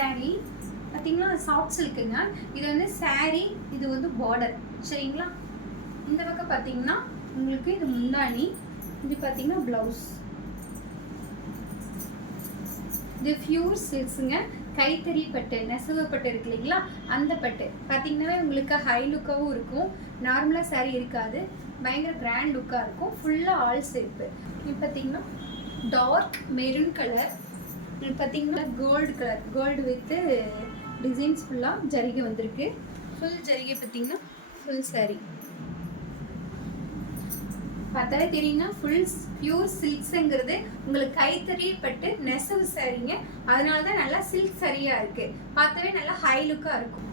saree பார்த்தீங்கன்னா soft சில்க்குங்க. இது வந்து saree, இது வந்து பார்டர் சரிங்களா. இந்த பக்கம் பார்த்தீங்கன்னா உங்களுக்கு இது முந்தானி, இது பார்த்தீங்கன்னா ப்ளவுஸ். இது பியூர் சில்க்ஸுங்க. கைத்தறி பட்டு, நெசவு பட்டு இருக்கு இல்லைங்களா, அந்த பட்டு பார்த்தீங்கன்னா உங்களுக்கு ஹை லுக்காகவும் இருக்கும். நார்மலாக saree இருக்காது, பயங்கர கிராண்ட் லுக்காக இருக்கும். ஃபுல்லாக ஆல் செல்ஃபு. இது பார்த்தீங்கன்னா டார்க் மெரூன் கலர், இது பார்த்தீங்கன்னா gold colour, gold with designs ஃபுல்லாக ஜரிகை வந்திருக்கு. ஃபுல் ஜரிகை பார்த்தீங்கன்னா ஃபுல் saree பார்த்தாலே தெரியுங்கன்னா ஃபுல் பியூர் சில்க்ஸுங்கிறது உங்களுக்கு கைத்தறி பட்டு நெசவு சாரீங்க. அதனால தான் நல்லா சில்க் சரியாக இருக்குது, பார்த்தாவே நல்லா ஹை லுக்காக இருக்கும்.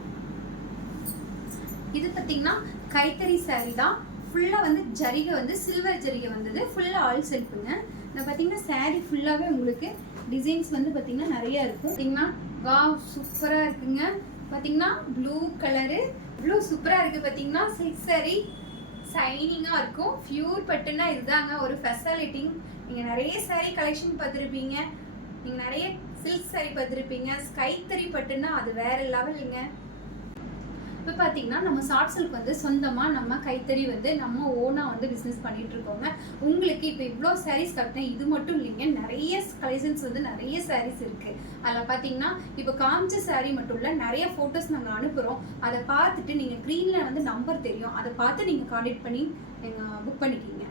இது பார்த்தீங்கன்னா கைத்தறி சாரீ தான். ஃபுல்லாக வந்து ஜரிகை வந்து சில்வர் ஜரிகை வந்தது, ஃபுல்லாக ஆல் செல்ஃபுங்க. நான் பார்த்தீங்கன்னா சாரீ ஃபுல்லாகவே உங்களுக்கு டிசைன்ஸ் வந்து பார்த்தீங்கன்னா நிறையா இருக்கும். பார்த்தீங்கன்னா வாவ் சூப்பராக இருக்குங்க. பார்த்தீங்கன்னா ப்ளூ கலரு, ப்ளூ சூப்பராக இருக்குது. பார்த்தீங்கன்னா சில்க் சாரீ ஷைனிங்காக இருக்கும். பியூர் பட்டுன்னா இதுதாங்க ஒரு ஸ்பெஷாலிட்டி. நீங்கள் நிறைய சாரீ கலெக்ஷன் பார்த்துருப்பீங்க, நீங்கள் நிறைய சில்க் சாரீ பார்த்துருப்பீங்க. கைத்தறி பட்டுன்னா அது வேறு லெவலுங்க. இப்போ பார்த்தீங்கன்னா நம்ம சாஃப்ட் சில்க் வந்து சொந்தமாக நம்ம கைத்தறி வந்து நம்ம ஓனாக வந்து பிஸ்னஸ் பண்ணிகிட்டு இருக்கோங்க. உங்களுக்கு இப்போ இவ்வளோ சாரீஸ் கட்டினேன், இது மட்டும் இல்லைங்க, நிறைய கலெக்ஷன்ஸ் வந்து நிறைய சாரீஸ் இருக்குது. அதில் பார்த்தீங்கன்னா இப்போ காமிச்ச சாரீ மட்டும் இல்லை, நிறைய ஃபோட்டோஸ் நாங்கள் அனுப்புகிறோம். அதை பார்த்துட்டு நீங்கள் ஸ்க்ரீனில் வந்து நம்பர் தெரியும், அதை பார்த்து நீங்கள் கான்டாக்ட் பண்ணி புக் பண்ணிக்கிங்க.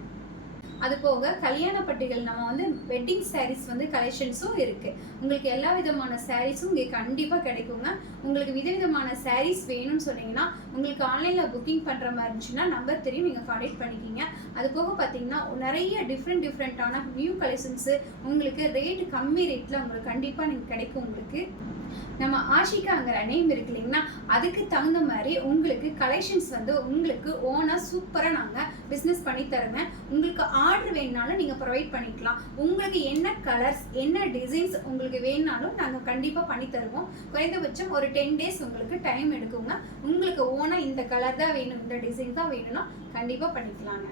அது போக கல்யாண பட்டுகள் நம்ம வந்து வெட்டிங் சாரீஸ் வந்து கலெக்ஷன்ஸும் இருக்குது. உங்களுக்கு எல்லா விதமான சாரீஸும் இங்கே கண்டிப்பாக கிடைக்குங்க. உங்களுக்கு விதவிதமான சாரீஸ் வேணும்னு சொன்னீங்கன்னா உங்களுக்கு ஆன்லைனில் புக்கிங் பண்ணுற மாதிரி இருந்துச்சுன்னா நம்பர் தெரியும், நீங்கள் கான்டாக்ட் பண்ணிக்கிங்க. அது போக பார்த்தீங்கன்னா நிறைய டிஃப்ரெண்ட்டான நியூ கலெக்ஷன்ஸு உங்களுக்கு ரேட்டு கம்மி ரேட்டில் உங்களுக்கு கண்டிப்பாக நீங்கள் கிடைக்கும். உங்களுக்கு நம்ம ஆஷிகாங்கிற நேம் இருக்கு இல்லைங்கன்னா, அதுக்கு தகுந்த மாதிரி உங்களுக்கு கலெக்ஷன்ஸ் வந்து உங்களுக்கு ஓனாக சூப்பராக நாங்கள் பிஸ்னஸ் பண்ணி தருங்க. உங்களுக்கு ஆர்டர் வேணுனாலும் நீங்கள் ப்ரொவைட் பண்ணிக்கலாம். உங்களுக்கு என்ன கலர்ஸ் என்ன டிசைன்ஸ் உங்களுக்கு வேணுனாலும் நாங்கள் கண்டிப்பாக பண்ணி தருவோம். குறைந்தபட்சம் ஒரு 10 days உங்களுக்கு டைம் எடுக்குங்க. உங்களுக்கு ஓனாக இந்த கலர் தான் வேணும், இந்த டிசைன் தான் வேணும்னா கண்டிப்பாக பண்ணிக்கலாங்க.